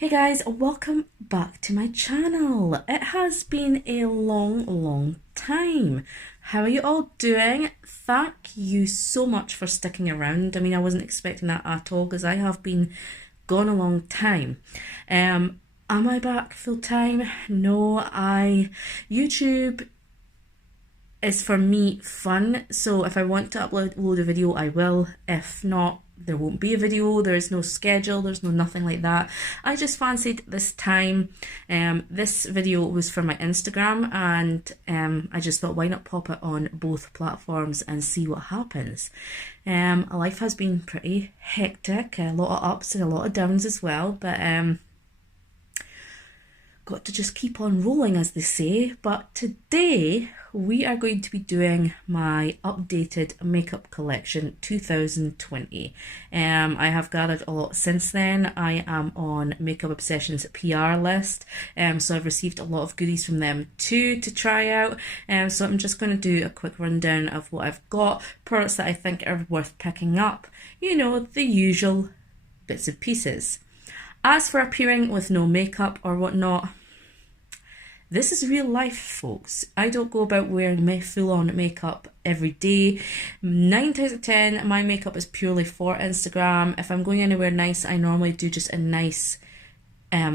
Hey guys, welcome back to my channel. It has been a long time. How are you all doing? Thank you so much for sticking around. I mean, I wasn't expecting that at all because I have been gone a long time. Am I back full time? No, YouTube is for me fun, so if I want to upload a video I will. If not, there won't be a video. There's no schedule, there's no nothing like that. I just fancied this time. This video was for my Instagram, and I just thought, why not pop it on both platforms and see what happens. Life has been pretty hectic, a lot of ups and a lot of downs as well, but got to just keep on rolling, as they say. But today we are going to be doing my updated makeup collection 2020. I have gathered a lot since then. I am on Makeup Obsession's PR list, so I've received a lot of goodies from them too to try out. So I'm just going to do a quick rundown of what I've got, products that I think are worth picking up, you know, the usual bits and pieces. As for appearing with no makeup or whatnot, this is real life, folks. I don't go about wearing full-on makeup every day. 9 times out of 10, my makeup is purely for Instagram. If I'm going anywhere nice, I normally do just a nice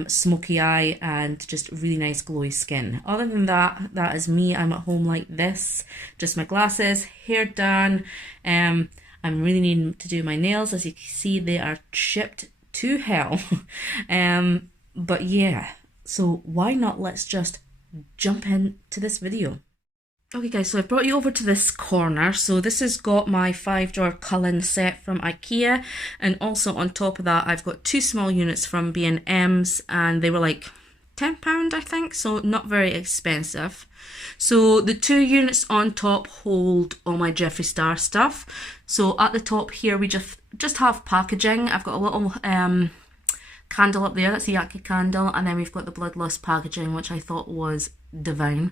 smoky eye and just really nice glowy skin. Other than that, that is me. I'm at home like this. Just my glasses, hair done. I'm really needing to do my nails. As you can see, they are chipped to hell. But yeah. So why not, let's just jump into this video. Okay guys, so I brought you over to this corner. So this has got my 5-drawer Cullen set from IKEA, and also on top of that I've got 2 small units from B&M's, and they were like £10 I think, so not very expensive. So the 2 units on top hold all my Jeffree Star stuff. So at the top here we just have packaging. I've got a little candle up there, that's the Yaki candle, and then we've got the Bloodlust packaging, which I thought was divine.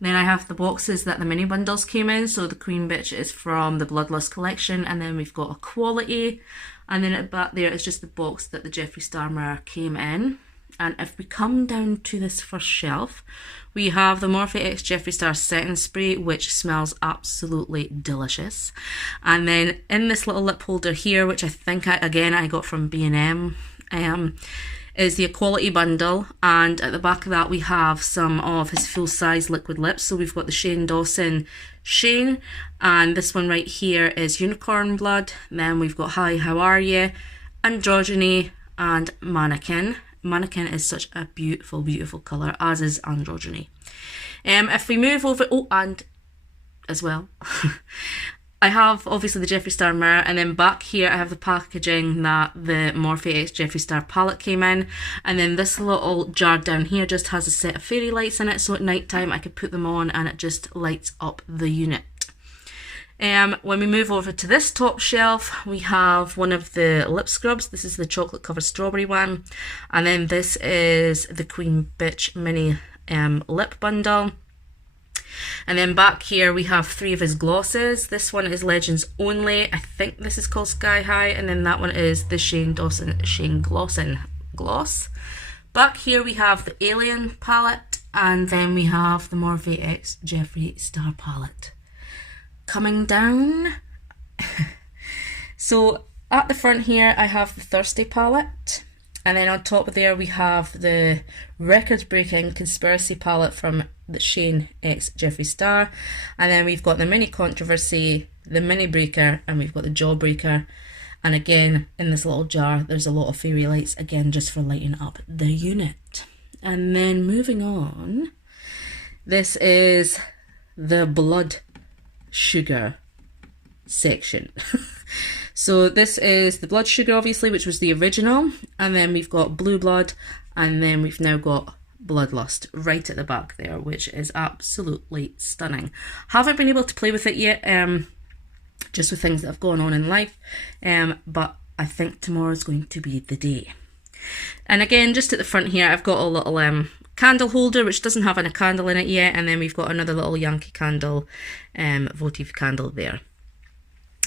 Then I have the boxes that the mini bundles came in, so the Queen Bitch is from the Bloodlust collection, and then we've got a Quality, and then at the back there is just the box that the Jeffree Star mirror came in. And if we come down to this first shelf, we have the Morphe X Jeffree Star setting spray, which smells absolutely delicious. And then in this little lip holder here, which I think I got from B&M, is the Equality bundle, and at the back of that we have some of his full-size liquid lips. So we've got the Shane Dawson Shane, and this one right here is Unicorn Blood. Then we've got Hi, How Are You, Androgyny, and Mannequin. Mannequin is such a beautiful colour, as is Androgyny. If we move over, and as well I have obviously the Jeffree Star mirror, and then back here I have the packaging that the Morphe X Jeffree Star palette came in, and then this little jar down here just has a set of fairy lights in it, so at night time I could put them on and it just lights up the unit. When we move over to this top shelf, we have one of the lip scrubs. This is the chocolate covered strawberry one, and then this is the Queen Bitch mini lip bundle. And then back here we have 3 of his glosses. This one is Legends Only. I think this is called Sky High. And then that one is the Shane Dawson Shane Gloss. Back here we have the Alien palette. And then we have the Morphe X Jeffree Star palette. Coming down. So at the front here I have the Thirsty palette. And then on top of there we have the record-breaking Conspiracy palette from the Shane X Jeffree Star. And then we've got the Mini Controversy, the Mini Breaker, and we've got the Jawbreaker. And again, in this little jar, there's a lot of fairy lights, again, just for lighting up the unit. And then moving on, this is the Blood Sugar section. So this is the Blood Sugar, obviously, which was the original, and then we've got Blue Blood, and then we've now got Bloodlust right at the back there, which is absolutely stunning. Haven't been able to play with it yet, just with things that have gone on in life, but I think tomorrow's going to be the day. And again, just at the front here, I've got a little candle holder, which doesn't have any candle in it yet, and then we've got another little Yankee candle, votive candle there.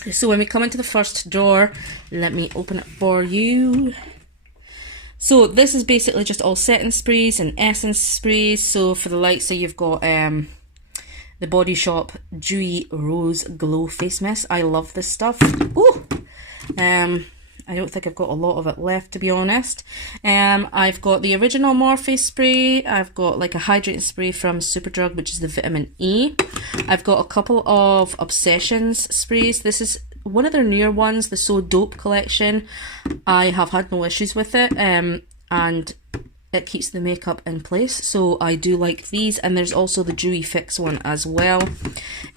So when we come into the first drawer, let me open it for you. So this is basically just all setting sprays and essence sprays. So for the likes, so you've got the Body Shop Dewy Rose Glow Face Mist. I love this stuff. Ooh! I don't think I've got a lot of it left, to be honest. I've got the original Morphe spray. I've got like a hydrating spray from Superdrug, which is the vitamin E. I've got a couple of Obsessions sprays. This is one of their newer ones, the So Dope collection. I have had no issues with it, and it keeps the makeup in place, so I do like these. And there's also the Dewy Fix one as well.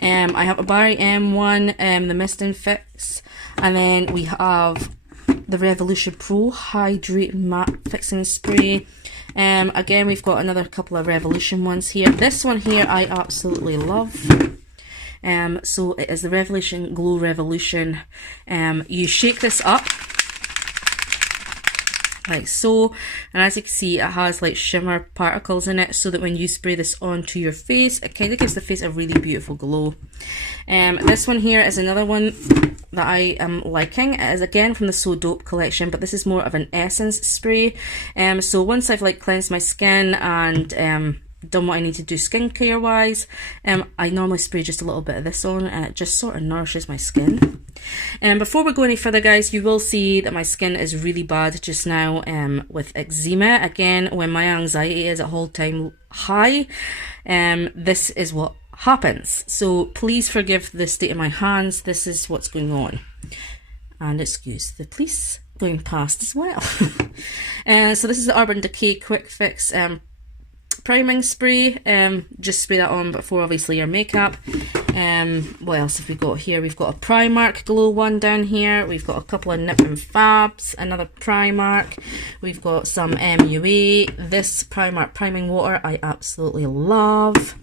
I have a Barry M one, the Mist and Fix, and then we have the Revolution Pro Hydrate Matte Fixing Spray. Again, we've got another couple of Revolution ones here. This one here I absolutely love. So it is the Revolution Glow Revolution. You shake this up like so, and as you can see, it has like shimmer particles in it, so that when you spray this onto your face, it kind of gives the face a really beautiful glow. This one here is another one that I am liking. It is again from the So Dope collection, but this is more of an essence spray. So once I've like cleansed my skin and done what I need to do skincare wise, I normally spray just a little bit of this on, and it just sort of nourishes my skin. And before we go any further, guys, you will see that my skin is really bad just now with eczema. Again, when my anxiety is at all-time high, this is what happens. So please forgive the state of my hands. This is what's going on. And excuse the police going past as well. So this is the Urban Decay Quick Fix priming spray. Just spray that on before obviously your makeup. What else have we got here? We've got a Primark Glow one down here. We've got a couple of Nip and Fabs, another Primark. We've got some MUA. This Primark priming water I absolutely love.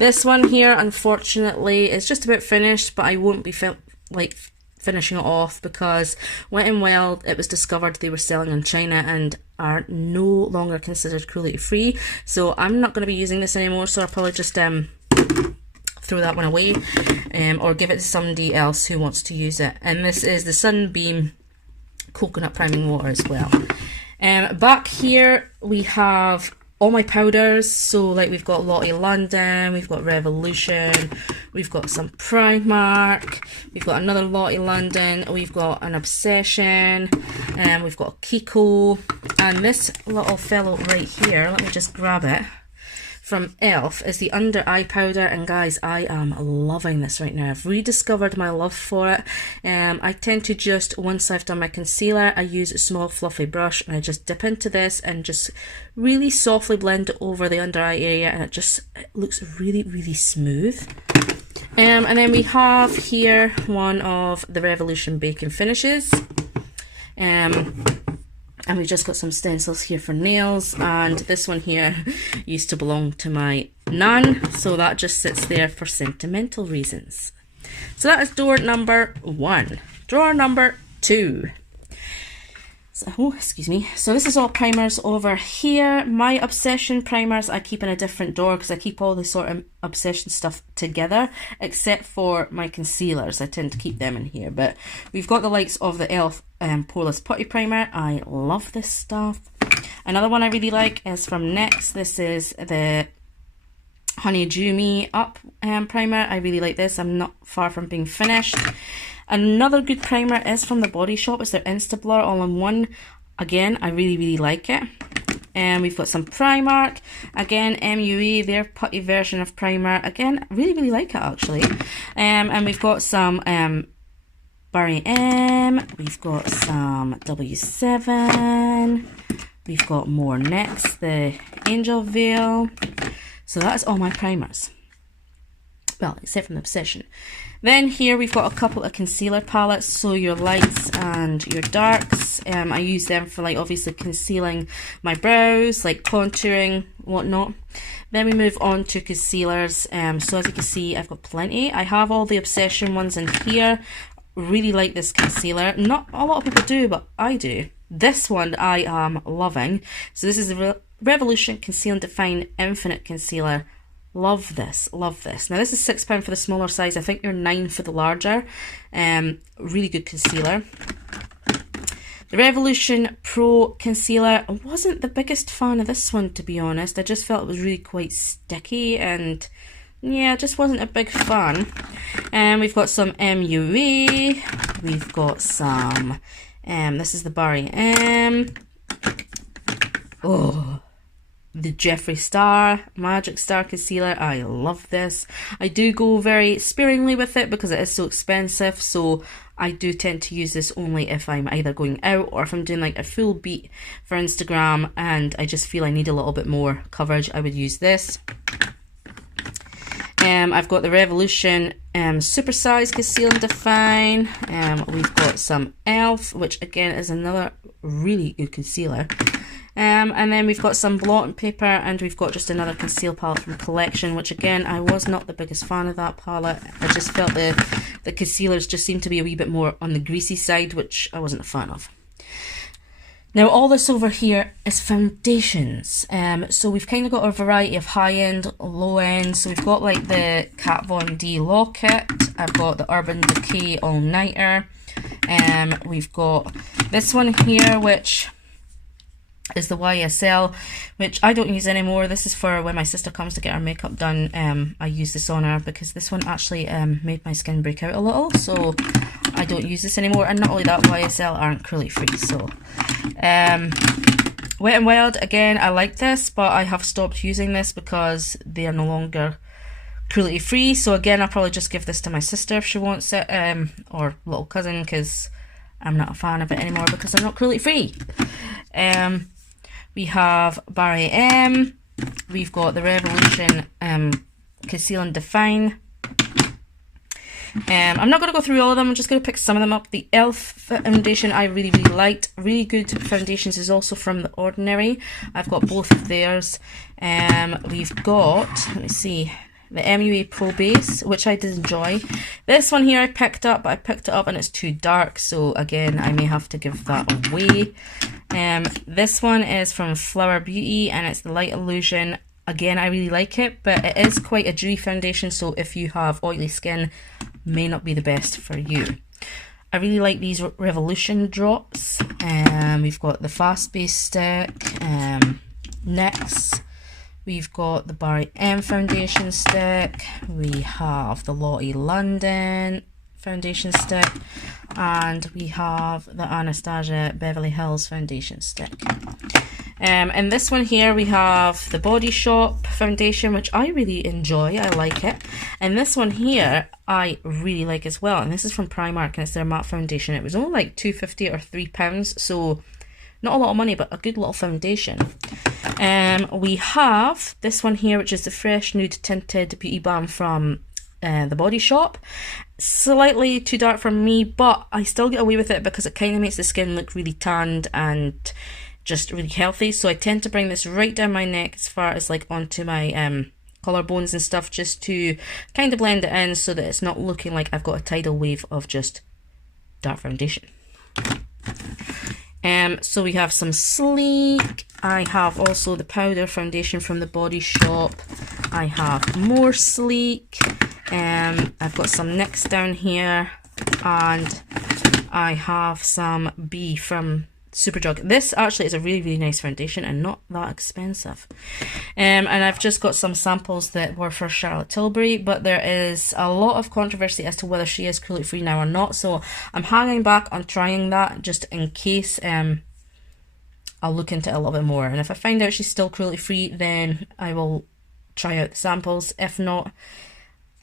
This one here, unfortunately, is just about finished, but I won't be finishing it off because Wet n Wild, it was discovered they were selling in China and are no longer considered cruelty free, so I'm not going to be using this anymore. So I'll probably just throw that one away, or give it to somebody else who wants to use it. And this is the Sunbeam Coconut Priming Water as well. Back here we have all my powders. So like we've got Lottie London, we've got Revolution, we've got some Primark, we've got another Lottie London, we've got an Obsession, and we've got Kiko, and this little fellow right here, let me just grab it, from e.l.f. is the under eye powder. And guys, I am loving this right now. I've rediscovered my love for it. I tend to just, once I've done my concealer, I use a small fluffy brush and I just dip into this and just really softly blend it over the under eye area, and it looks really, really smooth. And then we have here one of the Revolution Bacon Finishes. And we've just got some stencils here for nails, and this one here used to belong to my nan, so that just sits there for sentimental reasons. So that is door number 1. Drawer number 2. So, excuse me. So this is all primers over here. My Obsession primers I keep in a different drawer because I keep all the sort of Obsession stuff together, except for my concealers. I tend to keep them in here. But we've got the likes of the e.l.f. Poreless Putty Primer. I love this stuff. Another one I really like is from NYX. This is the Honey Dew Me Up primer. I really like this. I'm not far from being finished. Another good primer is from the Body Shop. It's their Insta Blur all-in-one. Again, I really, really like it. And we've got some Primark. Again, MUA, their putty version of primer. Again, really, really like it actually. And we've got some Barry M. We've got some W7. We've got more NYX, the Angel Veil. So that is all my primers. Well, except from the Obsession. Then here we've got a couple of concealer palettes, so your lights and your darks. I use them for like obviously concealing my brows, like contouring, whatnot. Then we move on to concealers. So as you can see, I've got plenty. I have all the Obsession ones in here. Really like this concealer. Not a lot of people do, but I do. This one I am loving. So this is the Revolution Conceal and Define Infinite Concealer. Love this, love this. Now this is £6 for the smaller size. I think they're £9 for the larger. Really good concealer. The Revolution Pro Concealer. I wasn't the biggest fan of this one, to be honest. I just felt it was really quite sticky, and yeah, I just wasn't a big fan. And we've got some MUA. We've got some, this is the Barry M. Oh, the Jeffree Star Magic Star Concealer. I love this. I do go very sparingly with it because it is so expensive, so I do tend to use this only if I'm either going out or if I'm doing like a full beat for Instagram and I just feel I need a little bit more coverage. I would use this. I've got the Revolution Super Size Conceal and Define. We've got some e.l.f., which again is another really good concealer. And then we've got some blotting paper, and we've got just another conceal palette from Collection, which again, I was not the biggest fan of that palette. I just felt the concealers just seemed to be a wee bit more on the greasy side, which I wasn't a fan of. Now all this over here is foundations. So we've kind of got a variety of high-end, low-end. So we've got like the Kat Von D Locket. I've got the Urban Decay All Nighter. We've got this one here, which is the YSL, which I don't use anymore. This is for when my sister comes to get her makeup done. I use this on her because this one actually made my skin break out a little, so I don't use this anymore. And not only that, YSL aren't cruelty free. So Wet n Wild, again, I like this, but I have stopped using this because they are no longer cruelty free. So again, I'll probably just give this to my sister if she wants it, or little cousin, because I'm not a fan of it anymore because they're not cruelty free. We have Barry M. We've got the Revolution Conceal and Define. I'm not going to go through all of them. I'm just going to pick some of them up. The e.l.f. foundation I really, really liked. Really good foundations is also from The Ordinary. I've got both of theirs. We've got, let me see, the MUA Pro Base, which I did enjoy. This one here I picked up, but I picked it up and it's too dark, so again, I may have to give that away. This one is from Flower Beauty, and it's the Light Illusion. Again, I really like it, but it is quite a dewy foundation, so if you have oily skin, may not be the best for you. I really like these Revolution drops. We've got the Fast Base stick. Next, we've got the Barry M foundation stick. We have the Lottie London foundation stick. And we have the Anastasia Beverly Hills foundation stick. And this one here, we have the Body Shop foundation, which I really enjoy. I like it. And this one here, I really like as well. And this is from Primark, and it's their matte foundation. It was only like £2.50 or £3, so not a lot of money, but a good little foundation. We have this one here, which is the Fresh Nude Tinted Beauty Balm from the Body Shop. Slightly too dark for me, but I still get away with it because it kind of makes the skin look really tanned and just really healthy. So I tend to bring this right down my neck as far as like onto my collarbones and stuff, just to kind of blend it in so that it's not looking like I've got a tidal wave of just dark foundation. So we have some Sleek. I have also the powder foundation from the Body Shop. I have more Sleek. I've got some NYX down here, and I have some B from Superdrug. This actually is a really, really nice foundation and not that expensive. And I've just got some samples that were for Charlotte Tilbury, but there is a lot of controversy as to whether she is cruelty free now or not, so I'm hanging back on trying that just in case. I'll look into it a little bit more, and if I find out she's still cruelty free, then I will try out the samples. If not,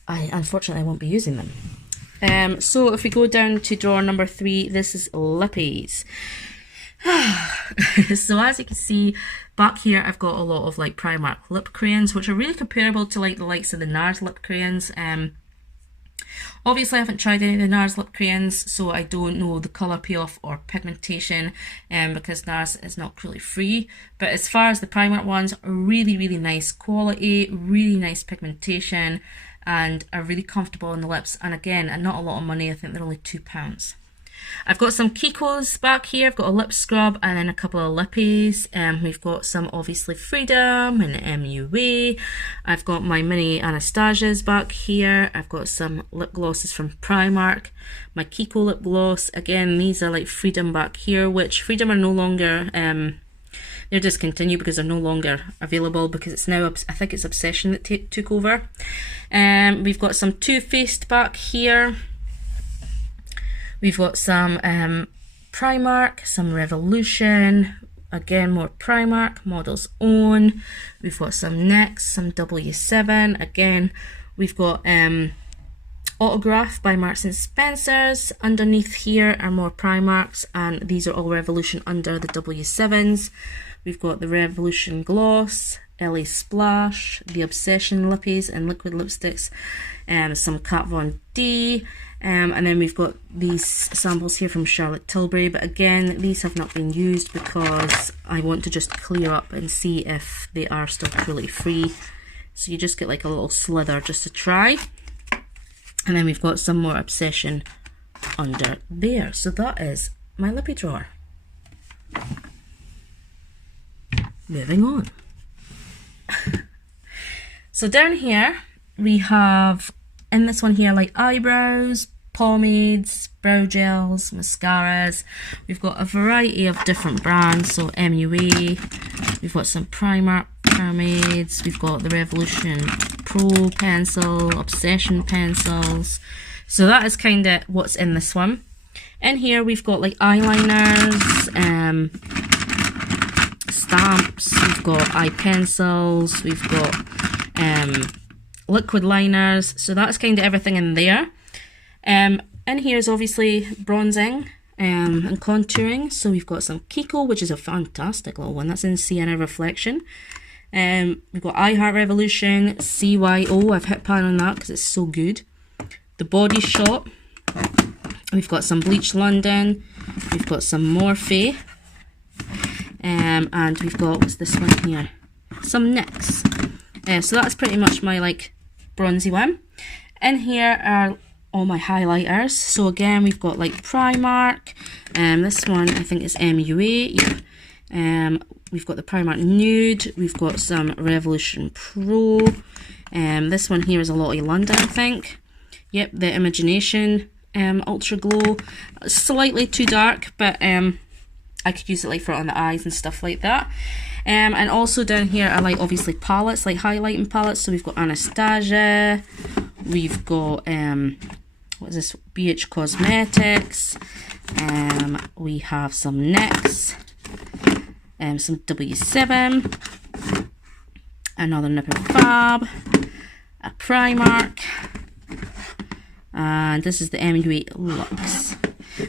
I unfortunately won't be using them. So if we go down to drawer number 3, this is lippies. So as you can see back here, I've got a lot of like Primark lip crayons, which are really comparable to like the likes of the NARS lip crayons. Obviously I haven't tried any of the NARS lip crayons, so I don't know the colour payoff or pigmentation, because NARS is not cruelty free. But as far as the Primark ones, really, really nice quality, really nice pigmentation, and are really comfortable on the lips. And again, not a lot of money. I think they're only £2. I've got some Kikos back here. I've got a lip scrub and then a couple of lippies. We've got some obviously Freedom and MUA. I've got my mini Anastasias back here. I've got some lip glosses from Primark. My Kiko lip gloss. Again, these are like Freedom back here, which Freedom are no longer, they're discontinued because they're no longer available because it's now, I think it's Obsession that took over. We've got some Too Faced back here. We've got some Primark, some Revolution, again more Primark, Model's Own. We've got some NYX, some W7, again we've got Autograph by Marks and Spencer's. Underneath here are more Primarks, and these are all Revolution under the W7s. We've got the Revolution Gloss, LA Splash, the Obsession Lippies and liquid lipsticks, some Kat Von D. And then we've got these samples here from Charlotte Tilbury, but again, these have not been used because I want to just clear up and see if they are still cruelty free. So you just get like a little slither just to try. And then we've got some more Obsession under there. So that is my lippy drawer. Moving on. So down here, we have, in this one here, like eyebrows, pomades, brow gels, mascaras. We've got a variety of different brands, so MUA, we've got some Primark pomades, we've got the Revolution Pro pencil, Obsession pencils. So that is kind of what's in this one. In here we've got like eyeliners, stamps, we've got eye pencils, we've got liquid liners. So that's kind of everything in there. In here is obviously bronzing and contouring. So we've got some Kiko, which is a fantastic little one. That's in Sienna Reflection. We've got I Heart Revolution, CYO. I've hit pan on that because it's so good. The Body Shop. We've got some Bleach London. We've got some Morphe. And we've got, what's this one here? Some NYX. So that's pretty much my like bronzy one. In here are all my highlighters. So again, we've got like Primark. This one I think is MUA. Yep. We've got the Primark Nude. We've got some Revolution Pro. This one here is a Lottie London, I think. Yep, the Imagination Ultra Glow. Slightly too dark, but I could use it like for on the eyes and stuff like that. And also down here are like obviously palettes, like highlighting palettes. So we've got Anastasia. We've got what is this? BH Cosmetics. We have some NYX. Some W7, another Nip and Fab, a Primark, and this is the MUA Luxe.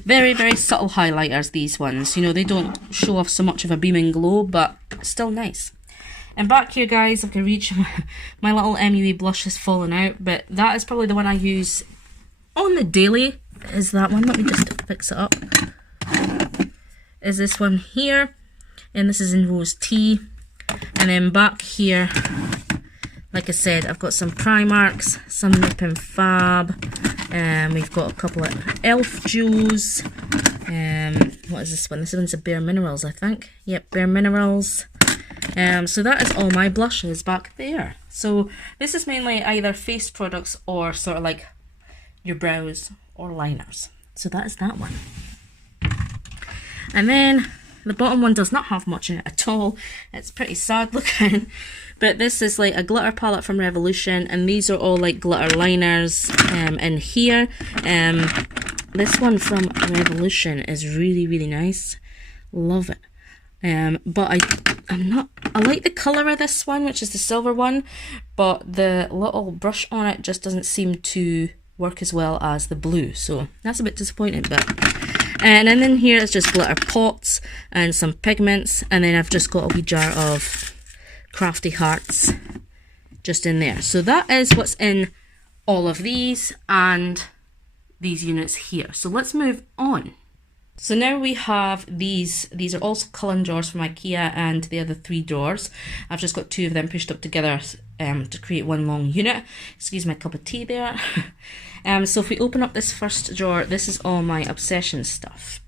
Very, very subtle highlighters, these ones. You know, they don't show off so much of a beaming glow, but still nice. And back here, guys, I can reach my little MUA blush has fallen out, but that is probably the one I use on the daily, is that one. Let me just fix it up. Is this one here. And this is in Rose Tea. And then back here, like I said, I've got some Primarks, some Nip and Fab. We've got a couple of e.l.f. jewels. What is this one? This one's a Bare Minerals, I think. Yep, Bare Minerals. So that is all my blushes back there. So this is mainly either face products or sort of like your brows or liners. So that is that one. And then the bottom one does not have much in it at all. It's pretty sad looking. But this is like a glitter palette from Revolution, and these are all like glitter liners in here. This one from Revolution is really, really nice. Love it. But I like the colour of this one, which is the silver one, but the little brush on it just doesn't seem to work as well as the blue. So that's a bit disappointing, but... And then in here it's just glitter pots and some pigments, and then I've just got a wee jar of Crafty Hearts just in there. So that is what's in all of these and these units here. So let's move on. So now we have these. These are also Cullen drawers from IKEA, and the other 3 drawers. I've just got 2 of them pushed up together to create one long unit. Excuse my cup of tea there. So if we open up this first drawer, this is all my obsession stuff.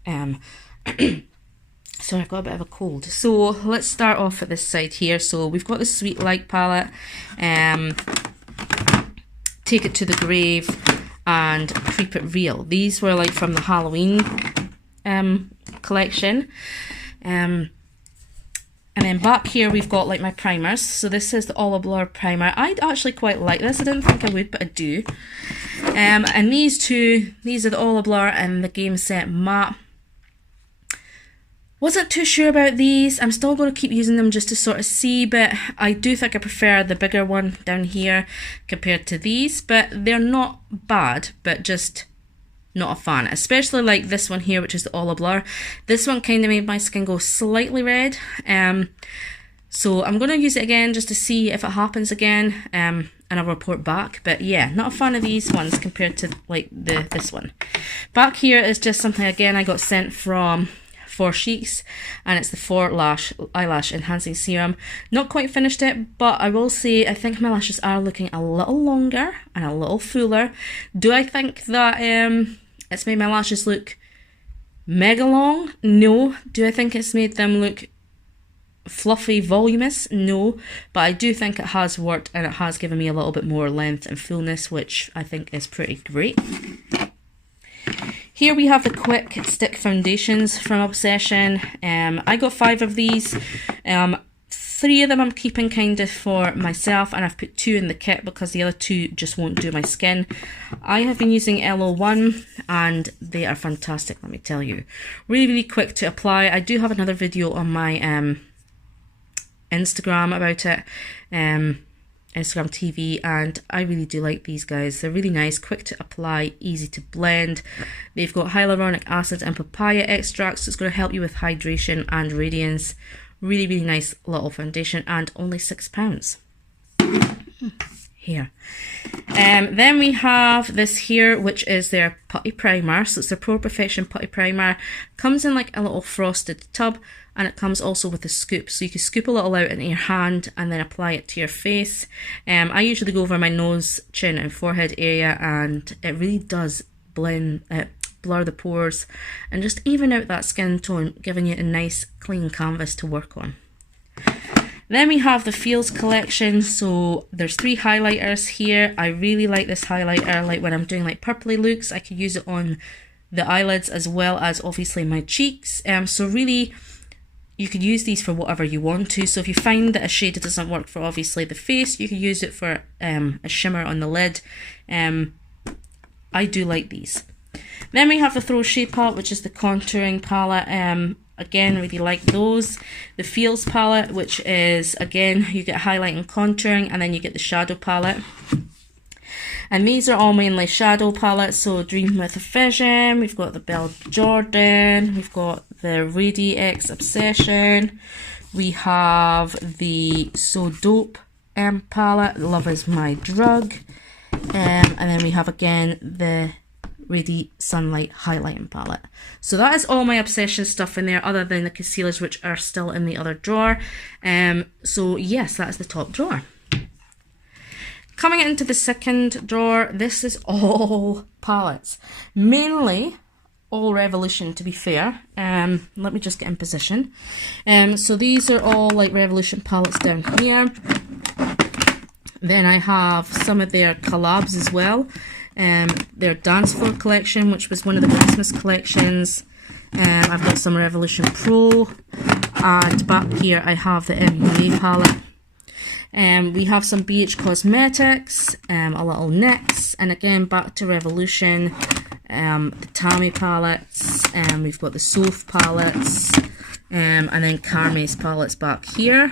So I've got a bit of a cold. So let's start off at this side here. So we've got the Sweet Light palette, Take It to the Grave, and Creep It Real. These were like from the Halloween collection. And then back here we've got like my primers. So this is the All Blur primer. I actually quite like this. I didn't think I would, but I do. And these two, these are the All Blur and the Game Set Matte. Wasn't too sure about these. I'm still going to keep using them just to sort of see, but I do think I prefer the bigger one down here compared to these, but they're not bad, but just not a fan. Especially like this one here, which is the All Blur. This one kind of made my skin go slightly red. So I'm going to use it again just to see if it happens again, and I'll report back. But yeah, not a fan of these ones compared to like this one. Back here is just something again I got sent from xoxo, and it's the 4 eyelash enhancing serum. Not quite finished it, but I will say I think my lashes are looking a little longer and a little fuller. Do I think that it's made my lashes look mega long? No. Do I think it's made them look fluffy, voluminous? No. But I do think it has worked, and it has given me a little bit more length and fullness, which I think is pretty great. Here we have the Quick Stick Foundations from Obsession. I got 5 of these. 3 of them I'm keeping kind of for myself, and I've put 2 in the kit because the other 2 just won't do my skin. I have been using LO1 and they are fantastic, let me tell you. Really, really quick to apply. I do have another video on my Instagram about it. Instagram TV, and I really do like these guys. They're really nice, quick to apply, easy to blend. They've got hyaluronic acid and papaya extracts, so it's going to help you with hydration and radiance. Really, really nice little foundation, and only £6 here. Then we have this here, which is their putty primer. So it's their Pro Perfection putty primer. Comes in like a little frosted tub, and it comes also with a scoop, so you can scoop a little out into your hand and then apply it to your face. I usually go over my nose, chin and forehead area, and it really does blur the pores and just even out that skin tone, giving you a nice clean canvas to work on. Then we have the Feels collection. So there's 3 highlighters here. I really like this highlighter, like when I'm doing like purpley looks, I could use it on the eyelids as well as obviously my cheeks. So really, you could use these for whatever you want to. So if you find that a shade doesn't work for obviously the face, you could use it for a shimmer on the lid. I do like these. Then we have the Throw Shade palette, which is the contouring palette. Again, really like those. The Feels palette, which is, again, you get highlight and contouring, and then you get the shadow palette. And these are all mainly shadow palettes, so Dream with a Vision, we've got the Belle Jordan, we've got the Radi X Obsession, we have the So Dope palette, Love Is My Drug, and then we have again the Radi Sunlight Highlighting palette. So that is all my Obsession stuff in there, other than the concealers, which are still in the other drawer. So yes, that is the top drawer. Coming into the second drawer, this is all palettes. Mainly all Revolution, to be fair. Let me just get in position. So these are all like Revolution palettes down here. Then I have some of their collabs as well. Their Dance Floor collection, which was one of the Christmas collections. I've got some Revolution Pro. And back here I have the MUA palette. We have some BH Cosmetics, a little NYX, and again back to Revolution, the Tammy palettes, we've got the Soph palettes, and then Carme's palettes back here.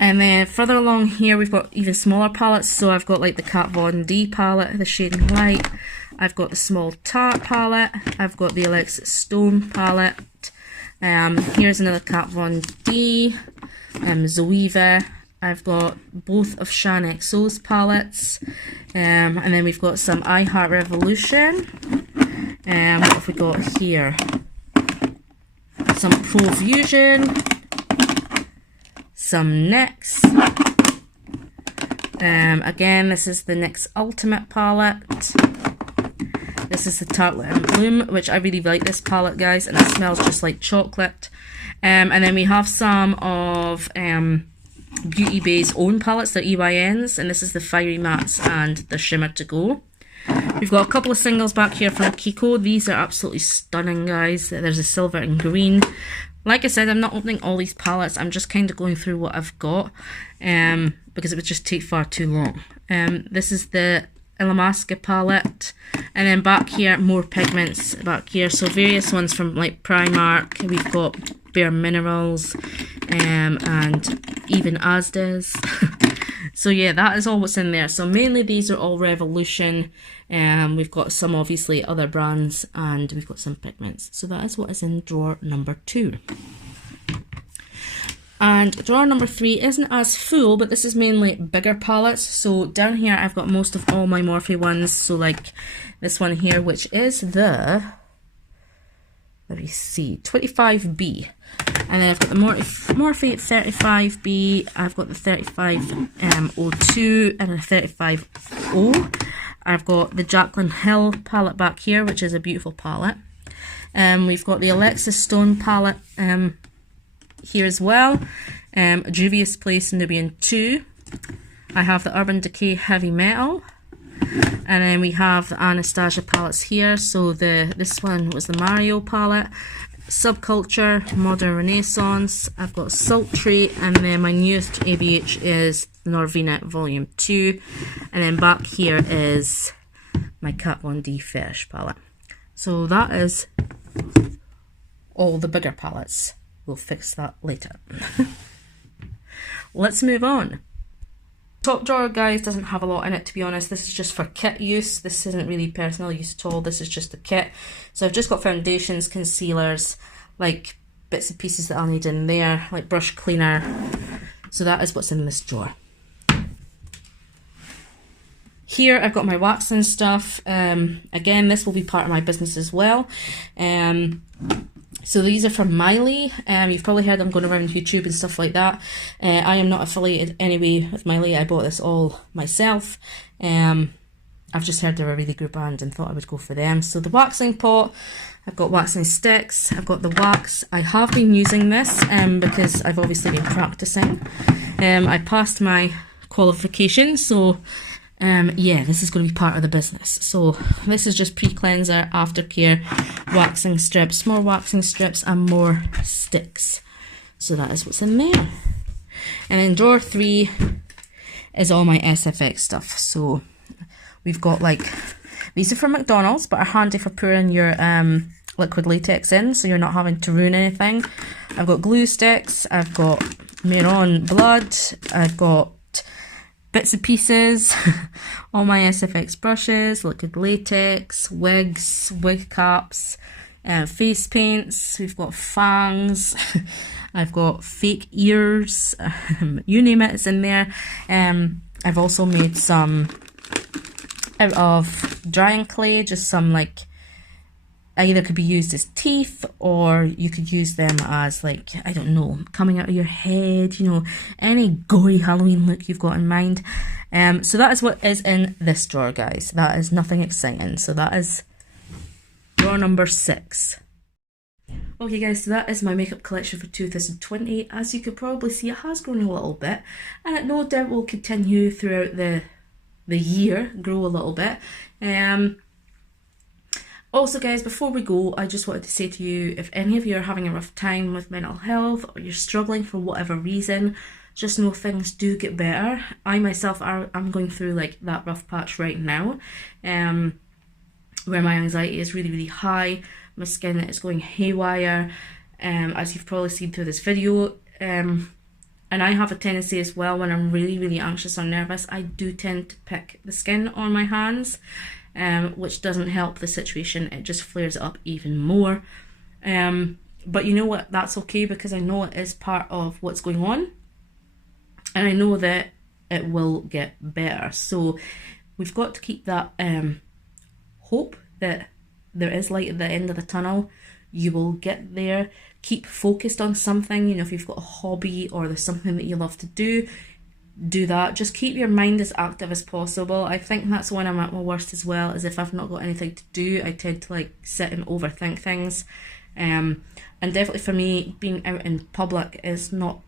And then further along here we've got even smaller palettes, so I've got like the Kat Von D palette, the Shading Light, I've got the Small Tart palette, I've got the Alexis Stone palette, here's another Kat Von D, Zoeva, I've got both of Shan XO's palettes, and then we've got some I Heart Revolution, What have we got here? Some Profusion, some NYX. Again, this is the NYX Ultimate palette. This is the Tartlet and Bloom, which I really like this palette, guys, and it smells just like chocolate. And then we have some of Beauty Bay's own palettes, their EYNs, and this is the Fiery Mattes and the Shimmer to Go. We've got a couple of singles back here from xoxo. These are absolutely stunning, guys. There's a silver and green. Like I said, I'm not opening all these palettes. I'm just kind of going through what I've got because it would just take far too long. This is the Illamasqua palette, and then back here more pigments back here, so various ones from like Primark. We've got Bare Minerals and even Asda's. So yeah, that is all what's in there. So mainly these are all Revolution, we've got some obviously other brands, and we've got some pigments. So that is what is in drawer number 2. And drawer number 3 isn't as full, but this is mainly bigger palettes. So down here I've got most of all my Morphe ones. So like this one here, which is the, let me see, 25B. And then I've got the Morphe 35B, I've got the 3502 and the 35O. I've got the Jaclyn Hill palette back here, which is a beautiful palette. We've got the Alexis Stone palette here as well. Juvia's Place Nubian 2. I have the Urban Decay Heavy Metal. And then we have the Anastasia palettes here. So this one was the Mario palette. Subculture, Modern Renaissance. I've got Sultry, and then my newest ABH is the Norvina Volume 2. And then back here is my Kat Von D Fetish palette. So that is all the bigger palettes. We'll fix that later. Let's move on. Top drawer, guys, doesn't have a lot in it, to be honest. This is just for kit use. This isn't really personal use at all. This is just the kit. So I've just got foundations, concealers, like bits and pieces that I'll need in there, like brush cleaner. So that is what's in this drawer. Here I've got my waxing stuff. Again, this will be part of my business as well. So these are from Miley. You've probably heard them going around YouTube and stuff like that. I am not affiliated anyway with Miley. I bought this all myself. I've just heard they're a really good brand and thought I would go for them. So the waxing pot, I've got waxing sticks, I've got the wax. I have been using this because I've obviously been practicing. I passed my qualification, so yeah, this is going to be part of the business. So this is just pre-cleanser, aftercare, waxing strips, more waxing strips, and more sticks. So that is what's in there. And then drawer 3 is all my SFX stuff. So we've got like, these are from McDonald's, but are handy for pouring your liquid latex in, so you're not having to ruin anything. I've got glue sticks, I've got Miron blood, I've got bits and pieces, all my SFX brushes, liquid latex, wigs, wig caps, face paints, we've got fangs, I've got fake ears, you name it, it's in there. I've also made some out of drying clay, just some like, either could be used as teeth, or you could use them as like, I don't know, coming out of your head, you know, any gory Halloween look you've got in mind. So that is what is in this drawer, guys. That is nothing exciting. So that is drawer number 6. Okay guys, so that is my makeup collection for 2020. As you could probably see, it has grown a little bit, and it no doubt will continue throughout the year, grow a little bit. Also guys, before we go, I just wanted to say to you, if any of you are having a rough time with mental health, or you're struggling for whatever reason, just know things do get better. I myself I'm going through like that rough patch right now, where my anxiety is really, really high, my skin is going haywire, as you've probably seen through this video, and I have a tendency as well, when I'm really, really anxious or nervous, I do tend to pick the skin on my hands, which doesn't help the situation. It just flares it up even more. But you know what, that's okay, because I know it is part of what's going on, and I know that it will get better. So we've got to keep that hope that there is light at the end of the tunnel. You will get there. Keep focused on something. You know, if you've got a hobby or there's something that you love to do, do that. Just keep your mind as active as possible. I think that's when I'm at my worst as well, is if I've not got anything to do, I tend to like sit and overthink things. And definitely for me, being out in public is not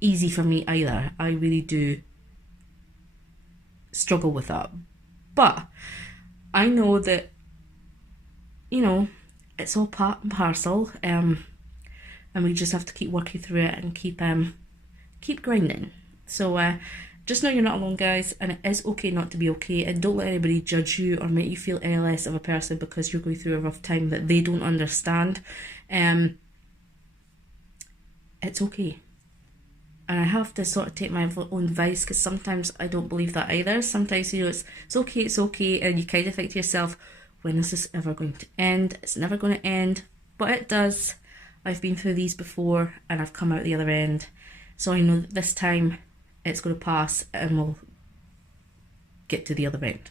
easy for me either. I really do struggle with that. But I know that, you know, it's all part and parcel, and we just have to keep working through it and keep grinding. So just know you're not alone, guys, and it is okay not to be okay, and don't let anybody judge you or make you feel any less of a person because you're going through a rough time that they don't understand. It's okay. And I have to sort of take my own advice, because sometimes I don't believe that either. Sometimes, you know, it's okay, and you kind of think to yourself, when is this ever going to end? It's never going to end, but it does. I've been through these before, and I've come out the other end. So I know that this time it's going to pass, and we'll get to the other end.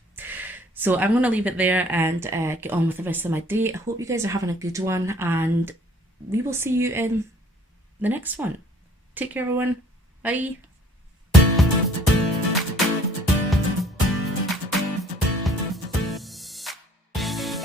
So I'm going to leave it there and get on with the rest of my day. I hope you guys are having a good one, and we will see you in the next one. Take care, everyone. Bye.